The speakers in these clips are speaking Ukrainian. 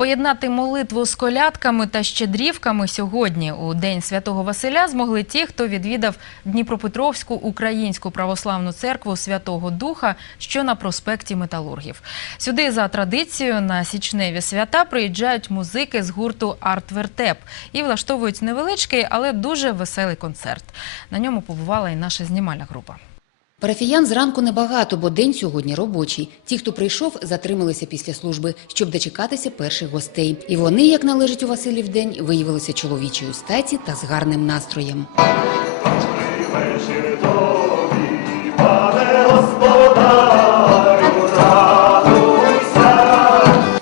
Поєднати молитву з колядками та щедрівками сьогодні у День Святого Василя змогли ті, хто відвідав Дніпропетровську українську православну церкву Святого Духа, що на проспекті Металургів. Сюди за традицією на січневі свята приїжджають музики з гурту Арт-Вертеп і влаштовують невеличкий, але дуже веселий концерт. На ньому побувала і наша знімальна група. Парафіян зранку небагато, бо день сьогодні робочий. Ті, хто прийшов, затрималися після служби, щоб дочекатися перших гостей. І вони, як належить у Василів день, виявилися чоловічої статі та з гарним настроєм.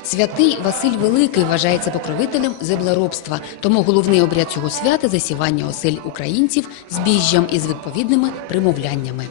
Святий Василь Великий вважається покровителем землеробства, тому головний обряд цього свята засівання осель українців збіжжям із відповідними примовляннями.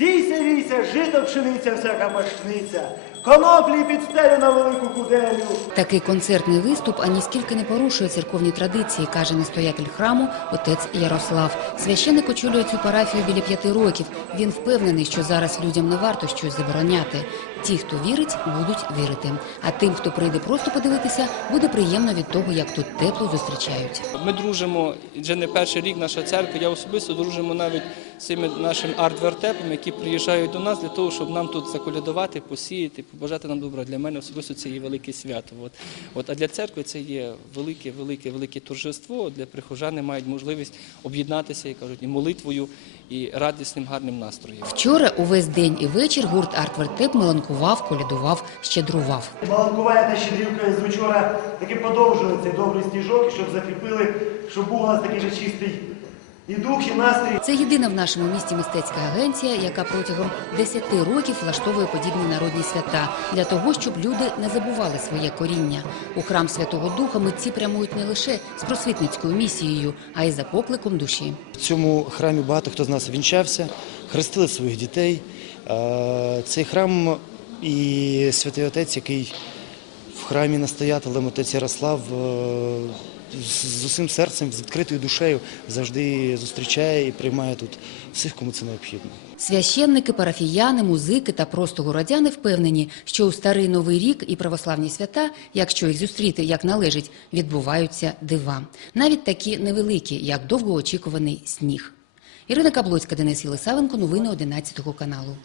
Сійся, війся, жито пшениця, всяка пашниця, коноплі під стелю на велику куделю. Такий концертний виступ аніскільки не порушує церковні традиції, каже настоятель храму отець Ярослав. Священик очолює цю парафію біля п'яти років. Він впевнений, що зараз людям не варто щось забороняти. Ті, хто вірить, будуть вірити. А тим, хто прийде просто подивитися, буде приємно від того, як тут тепло зустрічають. Ми дружимо вже не перший рік. Наша церква. Я особисто дружимо навіть цими нашими арт-вертепами, які приїжджають до нас для того, щоб нам тут заколядувати, посіяти, побажати нам добра. Для мене особисто це є велике свято. От. От, а для церкви це є велике, велике, велике торжество. Для прихожани мають можливість об'єднатися і кажуть і молитвою, і радісним, гарним настроєм. Вчора увесь день і вечір гурт Арт-Вертеп меланкував, колядував, щедрував. Маланкування та щедрівка з учора таки подовжили цей добрий сніжок, щоб закріпили, щоб був у нас такий же чистий і дух, і настрій. Це єдина в нашому місті мистецька агенція, яка протягом 10 років влаштовує подібні народні свята для того, щоб люди не забували своє коріння. У храм Святого Духа митці прямують не лише з просвітницькою місією, а й за покликом душі. В цьому храмі багато хто з нас вінчався, хрестили своїх дітей. Е, Цей храм і святий отець, який в храмі настоятелем отець Ярослав, е, з усім серцем, з відкритою душею завжди зустрічає і приймає тут всіх, кому це необхідно. Священники, парафіяни, музики та просто городяни впевнені, що у старий новий рік і православні свята, якщо їх зустріти як належить, відбуваються дива, навіть такі невеликі, як довгоочікуваний сніг. Ірина Каблоцька, Денис Єлисавенко, новини 11 каналу.